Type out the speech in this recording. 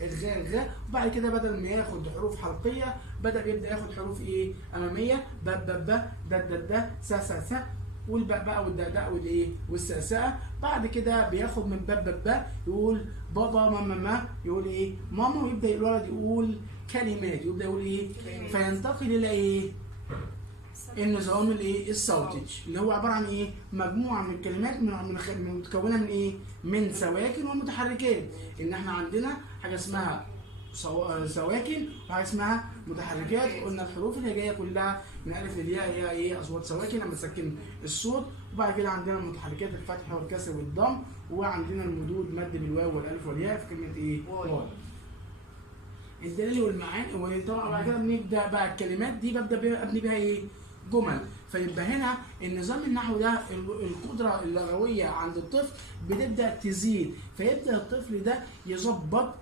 الغاء الغاء. وبعد كده بدل ما ياخد حروف حلقيه يبدا ياخد حروف ايه اماميه، ب ب ب د د د س س س، والباء بقى والداء والايه والسأسأة. بعد كده بياخد من ب يقول بابا ماما ما، يقول ايه ماما، ويبدا الولد يقول كلمات، يبدا يقول ايه فينتقل الى ايه النظام الايه الصوتي، اللي هو عباره عن ايه مجموعه من الكلمات متكونه من ايه من سواكن ومتحركات. ان احنا عندنا حاجه اسمها سواكن وحاجه اسمها متحركات. قلنا الحروف اللي جايه كلها من الف للياء هي ايه اصوات سواكن لما تسكن الصوت. وبعد كده عندنا المتحركات الفتح والكسر والضم، وعندنا المدود مد بالواو والالف والياء في كلمه ايه واو. الدليل والمعاني. وطبعا بعد كده بنبدا بقى الكلمات دي ببدا ابني بيها ايه جمل. فيبقى هنا النظام النحوي ده القدره اللغويه عند الطفل بتبدا تزيد، فيبدا الطفل ده يظبط